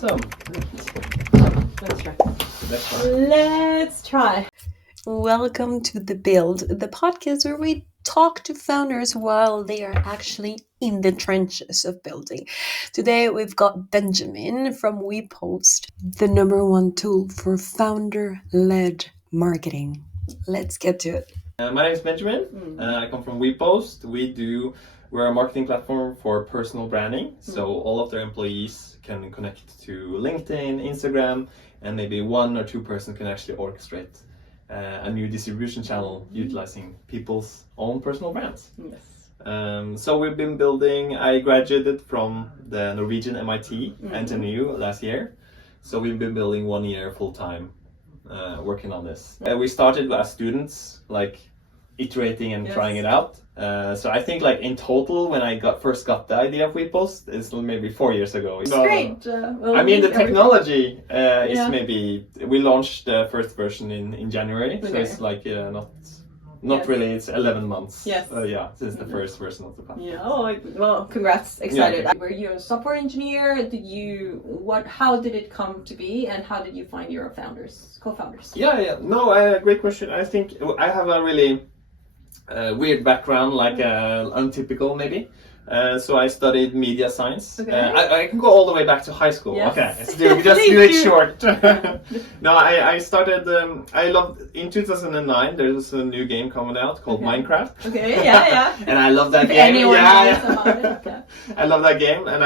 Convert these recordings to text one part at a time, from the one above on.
So, Let's try. let's try. Let's try. Welcome to The Build, the podcast where we talk to founders while they are actually in the trenches of building. Today we've got Benjamin from WePost, the #1 tool for founder-led marketing. Let's get to it. My name is Benjamin. I come from WePost. We're a marketing platform for personal branding. So all of their employees can connect to LinkedIn, Instagram, and maybe one or two person can actually orchestrate a new distribution channel utilizing people's own personal brands. Yes. So we've been building, I graduated from the Norwegian MIT, NTNU last year. So we've been building 1 year full time, working on this. We started as students, like iterating and trying it out. So I think like in total, when I first got the idea of WePost, it's maybe 4 years ago. It's So, great. I mean, the technology is maybe, we launched the first version in January. So it's like not really, it's 11 months. Yes. Since the first version of the platform. Yeah. Oh, well, congrats. Excited. Yeah. Were you a software engineer? How did it come to be, and how did you find your co-founders? No, great question. I think I have a really weird background, like untypical maybe. So I studied media science. Okay. I can go all the way back to high school. Yes. Okay, let's do it short. No, I started. I loved in 2009. There was a new game coming out called Minecraft. Okay. Yeah. And I love that If game. anyone knows about it. Okay. I love that game, and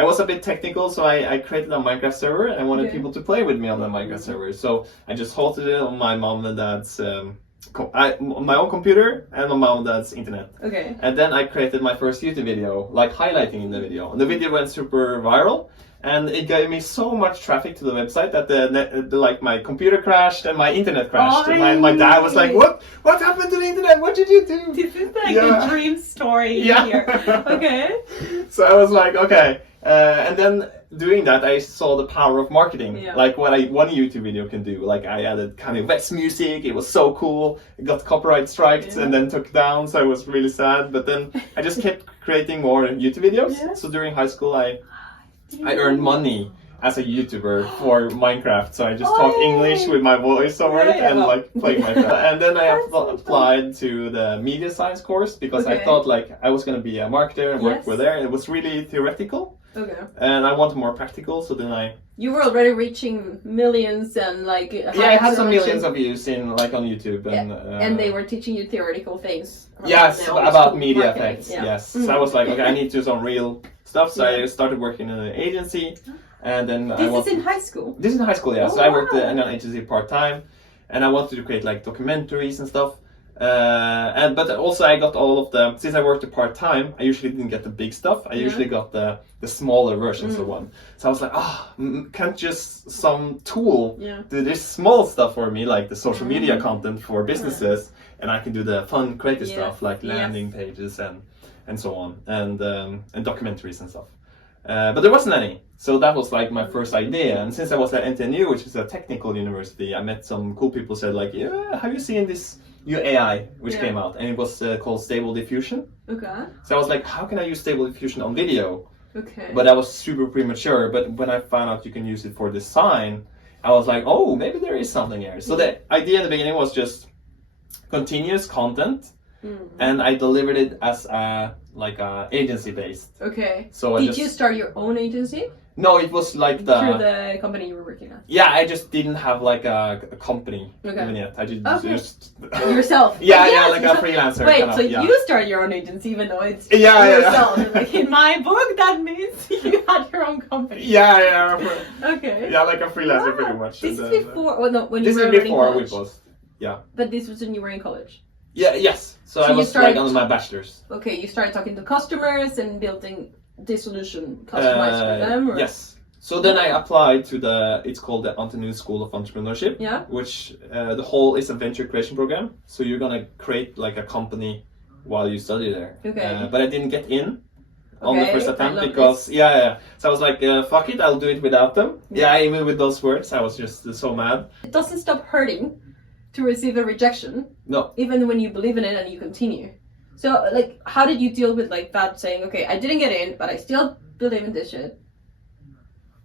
I was a bit technical, so I created a Minecraft server, and I wanted people to play with me on the Minecraft server. So I just hosted it on my mom and dad's. On my own computer and on my mom and dad's internet. Okay. And then I created my first YouTube video, like highlighting in the video. And the video went super viral, and it gave me so much traffic to the website that my computer crashed and my internet crashed. And my dad was like, "What happened to the internet? What did you do?" This is like a dream story here. Okay. So I was like, okay. And then doing that, I saw the power of marketing, like what one YouTube video can do. Like I added kind of West music, it was so cool. It got copyright striked and then took down, so I was really sad. But then I just kept creating more YouTube videos. So during high school, I earned money as a YouTuber for Minecraft. So I just talk English with my voice over it and like playing Minecraft. And then I applied to the media science course because I thought like I was going to be a marketer and work with there. It was really theoretical. Okay. And I wanted more practical, so then You were already reaching millions and like... I had some millions of views on YouTube. And they were teaching you theoretical things. Yes, about media effects, yes. So I was like, okay, I need to do some real stuff, so I started working in an agency. And then This is in high school? This is in high school, yeah. So I worked in an agency part-time, and I wanted to create like documentaries and stuff. But also I got all of since I worked part-time, I usually didn't get the big stuff. I usually got the smaller versions of one. So I was like, can't just some tool do this small stuff for me, like the social media content for businesses, and I can do the fun creative stuff like landing pages and so on, and documentaries and stuff. But there wasn't any. So that was like my first idea. And since I was at NTNU, which is a technical university, I met some cool people who said like, have you seen this new AI which came out? And it was called Stable Diffusion. Okay. So I was like, how can I use Stable Diffusion on video? Okay. But I was super premature. But when I found out you can use it for design, I was like, oh, maybe there is something here. So the idea in the beginning was just continuous content. And I delivered it as agency based. Okay. So did you start your own agency? No, it was like through the company you were working at. Yeah, I just didn't have like a company even yet. I just yourself. Like a freelancer. Wait, so you started your own agency even though it's yourself. Like in my book, that means you had your own company. Okay. Yeah, like a freelancer pretty much. This is before. Well, no, when this you were is before in college. WePost. Yeah. But this was when you were in college. Yes. So I was like on my bachelor's. Okay, you started talking to customers and building this solution customized for them? Or? Yes. So then I applied to it's called the NTNU School of Entrepreneurship, which the whole is a venture creation program. So you're going to create like a company while you study there. Okay. But I didn't get in on the first attempt because, So I was like, fuck it, I'll do it without them. Even with those words, I was just so mad. It doesn't stop hurting to receive a rejection. No. Even when you believe in it and you continue. So, like, how did you deal with, like, that saying, okay, I didn't get in, but I still believe in this shit?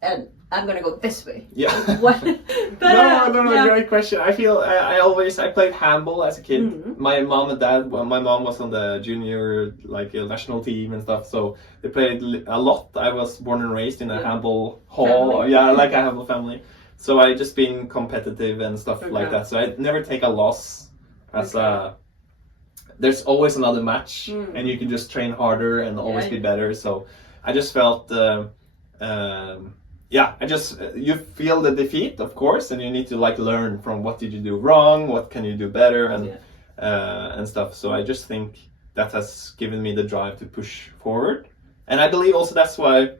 and I'm gonna go this way. Yeah. What? But, no, yeah. great question. I feel I played handball as a kid. My mom and dad, well, my mom was on the junior national team and stuff, so they played a lot. I was born and raised in a handball hall. Family. Yeah, like a handball family. So I just been competitive and stuff like that. So I never take a loss as there's always another match, and you can just train harder and always be better. So I just felt, you feel the defeat, of course, and you need to learn from what did you do wrong, what can you do better, and stuff. So I just think that has given me the drive to push forward, and I believe also that's why,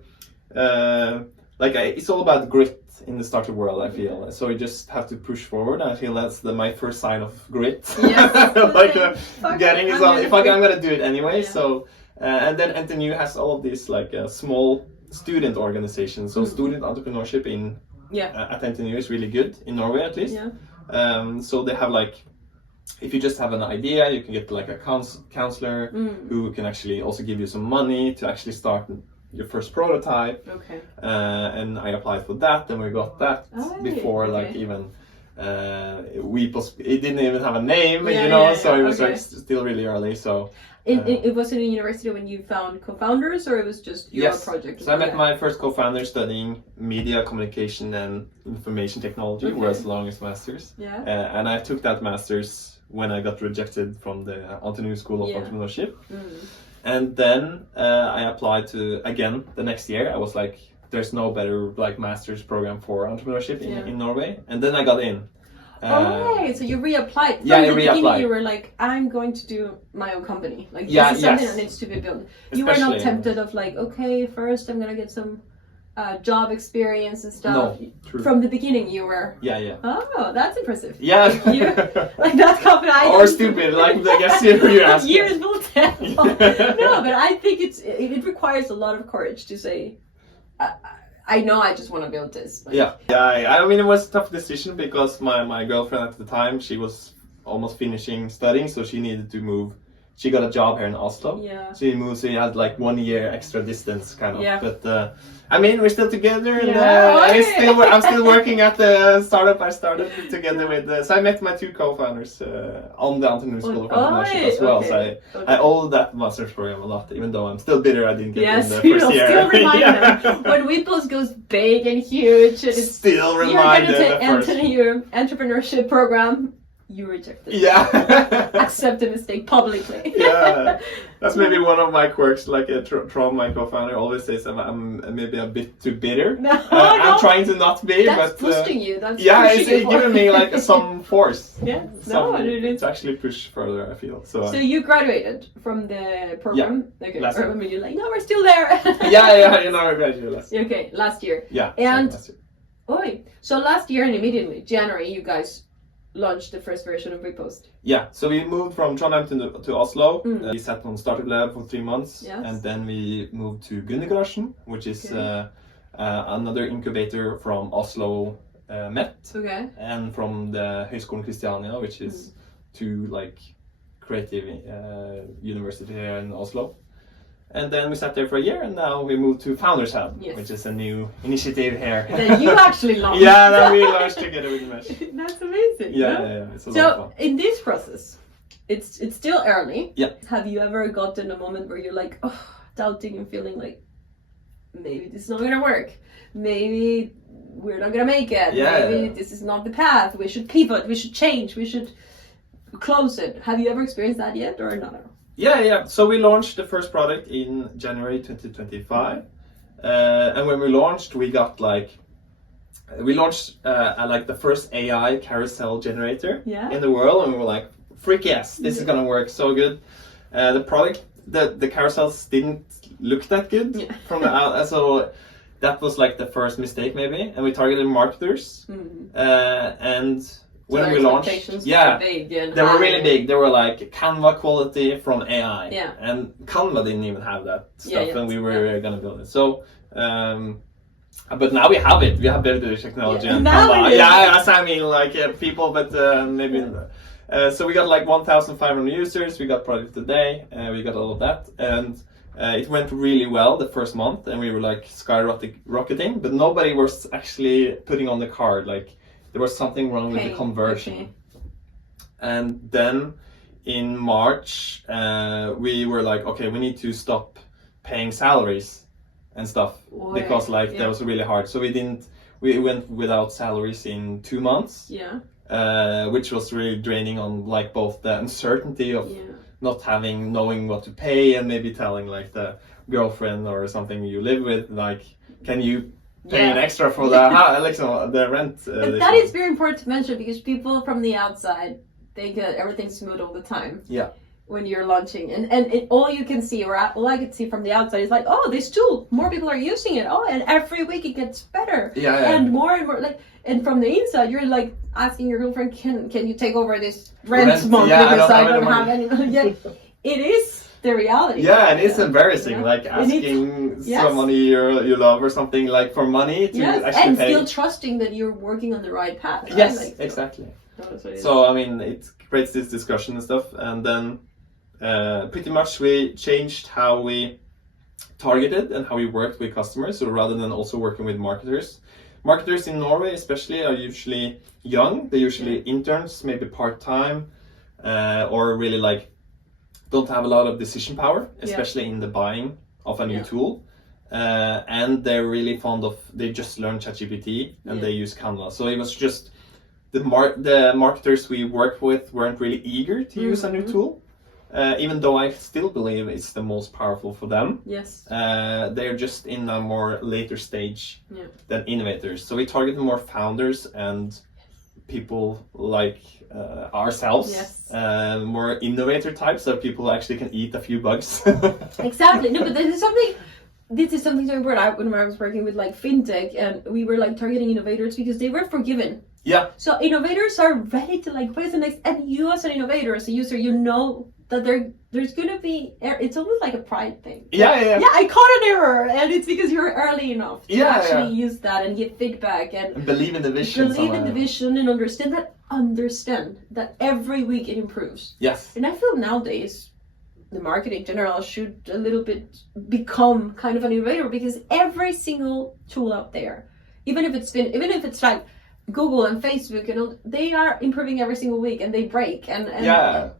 it's all about grit in the startup world. I feel so you just have to push forward. I feel that's my first sign of grit. Yes, Getting is if I'm gonna do it anyway. So and then NTNU has all of these small student organizations. So student entrepreneurship at NTNU is really good in Norway, at least. So they have if you just have an idea, you can get a counselor who can actually also give you some money to actually start your first prototype. Okay. And I applied for that, and we got that before even WePost. It didn't even have a name, so it was still really early. So it was in a university when you found co-founders, or it was just your project? So I met my first co-founder studying media communication and information technology, was the longest master's. And I took that master's when I got rejected from the NTNU School of Entrepreneurship. And then I applied to, again, the next year. I was like, there's no better master's program for entrepreneurship in Norway. And then I got in. So you reapplied. From the beginning you were like, I'm going to do my own company. This is something that needs to be built. You were not tempted of okay, first I'm going to get some job experience and stuff. No, true. From the beginning you were. Oh, that's impressive. Yeah. That's confident. Or stupid, I guess you asked. Years will tell. No, but I think it requires a lot of courage to say, I know I just want to build this. I mean, it was a tough decision because my girlfriend at the time, she was almost finishing studying, so she needed to move. She got a job here in Oslo. She moved, so you had 1 year extra distance, kind of. But I mean, we're still together, and I'm still working at the startup I started together with. So I met my two co-founders on the NTNU School of Entrepreneurship as well. So I owe that master's program a lot, even though I'm still bitter I didn't get in the first year. Still remind them when WePost goes big and huge, and it's still remind them. You're going to enter your entrepreneurship program. You rejected it. Accept the mistake publicly. That's maybe one of my quirks. Trond, my co-founder, always says I'm maybe a bit too bitter. I'm trying to not be. That's boosting you. That's it's giving me some force. It's to actually push further, I feel. So you graduated from the program. Okay. Last year. Or you're like, no, we're still there. I graduated last year. Okay, last year. And last year. So last year and immediately January, you guys launched the first version of WePost. So we moved from Trondheim to Oslo. We sat on Startup Lab for 3 months, and then we moved to Gundegarasjen, which is another incubator from Oslo Met, and from the Høgskolen Kristiania, which is two creative university here in Oslo. And then we sat there for a year, and now we moved to Founders Hub, which is a new initiative here. That you actually launched. That we launched together with Mesh. That's amazing. It's a lot of fun. In this process, it's still early. Have you ever gotten a moment where you're doubting and feeling maybe this is not gonna work, maybe we're not gonna make it, maybe this is not the path, we should pivot, we should change, we should close it? Have you ever experienced that yet, or not? So we launched the first product in January 2025, and when we launched, we got the first AI carousel generator in the world, and we were like, freak yes, this is gonna work so good. The product, the carousels didn't look that good from the out, so that was the first mistake maybe, and we targeted marketers, and when we launched, they were really big. They were Canva quality from AI, and Canva didn't even have that stuff, and we were gonna build it. So, but now we have it. We have better technology and Canva. As I mean, people, but maybe. So we got 1,500 users. We got product today. We got all of that, and It went really well the first month, and we were like skyrocketing, but nobody was actually putting on the card. Like there was something wrong with the conversion. Okay. And then in March, we were like, okay, we need to stop paying salaries and stuff because like that was really hard. So we went without salaries in 2 months. Yeah. Which was really draining on like both the uncertainty of not knowing what to pay, and maybe telling like the girlfriend or something you live with, like, can you pay an extra for the rent? That is very important to mention, because people from the outside think everything's smooth all the time. Yeah. When you're launching, and all you can see, or all I could see from the outside, is like, oh, this tool, more people are using it. Oh, and every week it gets better. And more like. And from the inside, you're like asking your girlfriend, can you take over this rent month because I don't have any money yet. It is the reality. Yeah, and it's embarrassing, like asking someone you love or something like for money to actually and pay. still trusting that you're working on the right path. Right? Yes, like, exactly. So I mean, it creates this discussion and stuff, and then pretty much we changed how we targeted and how we worked with customers. So rather than also working with marketers. Marketers in Norway especially are usually young. They're usually interns, maybe part-time, or really like don't have a lot of decision power, especially in the buying of a new tool. And they're really fond of, they just learned ChatGPT and they use Canva. So it was just, the marketers we worked with weren't really eager to use a new tool. Even though I still believe it's the most powerful for them. Yes. They're just in a more later stage than innovators. So we target more founders and people like ourselves. Yes. More innovator types, so people who actually can eat a few bugs. Exactly. No, but this is something so important. When I was working with like fintech, and we were like targeting innovators because they were forgiven. Yeah. So innovators are ready to like, what is the next? And you as an innovator, as a user, you know that there's gonna be, it's almost like a pride thing. Yeah, I caught an error, and it's because you're early enough to actually use that and give feedback and believe in the vision. Believe in the vision and understand that every week it improves. Yes. And I feel nowadays the market in general should a little bit become kind of an innovator, because every single tool out there, even if it's like Google and Facebook and all, they are improving every single week, and they break, and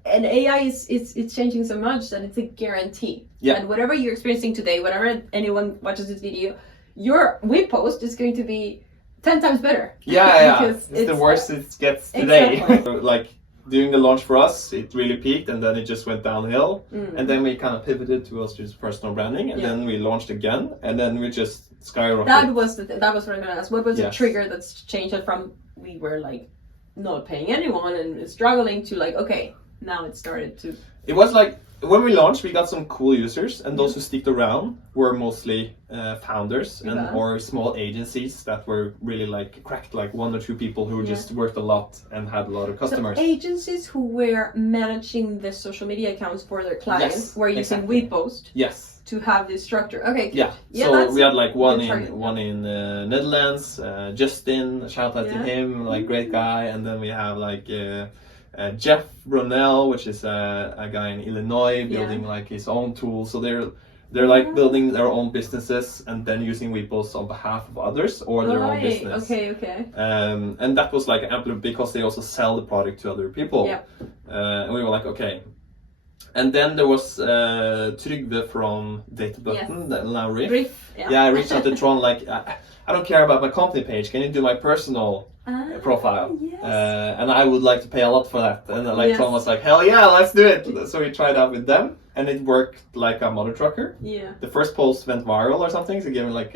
AI is changing so much that it's a guarantee. And whatever you're experiencing today, whatever anyone watches this video, your WePost is going to be 10 times better. Because it's the worst it gets today. Exactly. Like during the launch for us, it really peaked, and then it just went downhill. And then we kind of pivoted towards just personal branding, and then we launched again, and then we just skyrocketed. That was what I was going to ask. What was the trigger that's changed it from we were like not paying anyone and struggling to like, okay, now it started to... It was like, when we launched, we got some cool users, and those who sticked around were mostly founders or small agencies that were really like cracked, like 1 or 2 people who just worked a lot and had a lot of customers. So agencies who were managing the social media accounts for their clients were using WePost. Yes. To have this structure. Okay. Yeah. So we had like one in Netherlands, Justin, shout out to him, like great guy, and then we have like Jeff Brunel, which is a guy in Illinois building like his own tools. So they're like building their own businesses and then using WePost on behalf of others or their own business. Okay. And that was like amplified because they also sell the product to other people. And we were like, okay. And then there was Trygve from Databutton, now Riff. I reached out to Tron like, I don't care about my company page. Can you do my personal profile? And I would like to pay a lot for that. And like Tron was like, hell yeah, let's do it. So we tried out with them, and it worked like a mother trucker. The first post went viral or something, so gave me like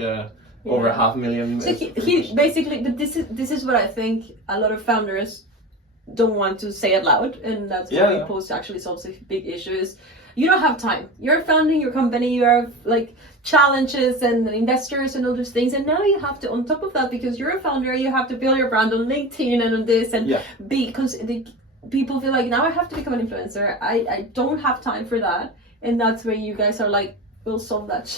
over 500,000. So he basically, but this is what I think a lot of founders don't want to say it loud, and that's why WePost actually solves a big issue. Is you don't have time. You're founding your company, you have like challenges and investors and all those things, and now you have to, on top of that, because you're a founder, you have to build your brand on LinkedIn and on this, and because people feel like, now I have to become an influencer. I don't have time for that, and that's where you guys are like, we'll solve that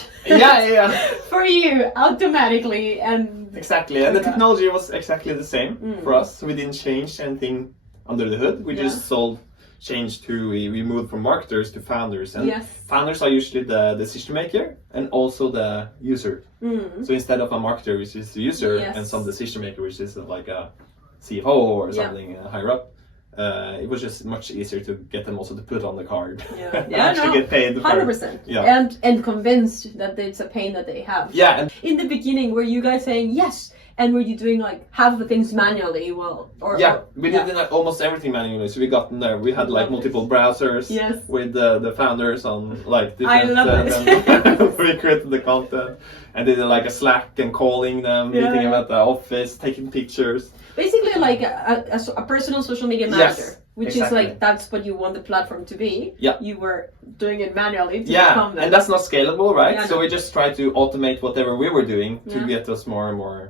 for you automatically. And exactly, and the technology was exactly the same for us. We didn't change anything under the hood. We just sold changed to we moved from marketers to founders, and Yes. founders are usually the decision maker and also the user. Mm. So instead of a marketer, which is the user, Yes. and some decision maker, which is like a CFO or something higher up, it was just much easier to get them also to put on the card. Yeah, and actually get paid. 100%. Yeah. And convinced that it's a pain that they have. Yeah, and In the beginning, were you guys saying yes? And were you doing like half the things manually? we did like almost everything manually. So we got in there. We had like Love multiple this. browsers Yes. with the founders on like I different. love it. Then we created the content and did like a Slack and calling them, meeting them at the office, taking pictures. Basically, like a personal social media manager, Yes, which exactly. is like that's what you want the platform to be. Yeah. You were doing it manually to become that. And that's not scalable, right? Yeah, so no. we just tried to automate whatever we were doing to Yeah. get us more and more.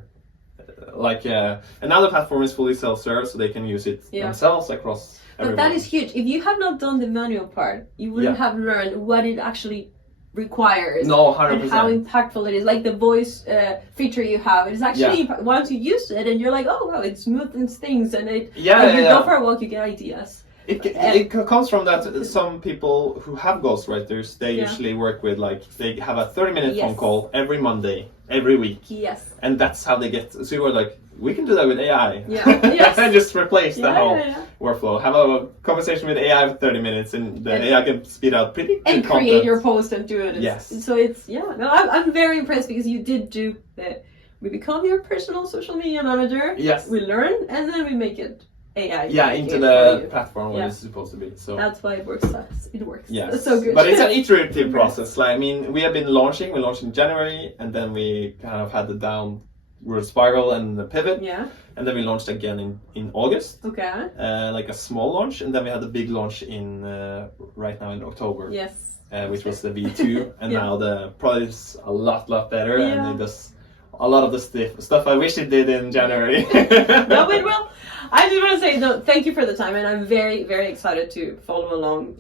And now the platform is fully self-serve, so they can use it themselves across. But that is huge. If you have not done the manual part, you wouldn't have learned what it actually requires. No, 100%. And how impactful it is. Like the voice feature you have, it's actually once you use it and you're like, oh wow, it smoothens things and it. And you go for a walk, you get ideas. It comes from that some people who have ghostwriters, they usually work with they have a 30-minute phone call every Monday, every week. Yes. And that's how they get. So you were like, we can do that with AI. Yeah. Yes. And just replace the whole yeah. workflow. Have a conversation with AI for 30 minutes and the AI can speed out pretty good and create content. your post and do it. Yes. So it's I'm very impressed because you did do that. We become your personal social media manager. Yes. We learn and then we make it AI. Into the platform where it's supposed to be. So that's why it works. It works. yes. It's so good. But it's an iterative process. Like, I mean, we have been launching. We launched in January, and then we kind of had the downward spiral and the pivot. Yeah. And then we launched again in August. Okay. Like a small launch, and then we had a big launch in right now in October. Yes. Which was the V2, and now the product is a lot better, and it does a lot of the stuff I wish it did in January. No, it will. I just want to say thank you for the time, and I'm very, very excited to follow along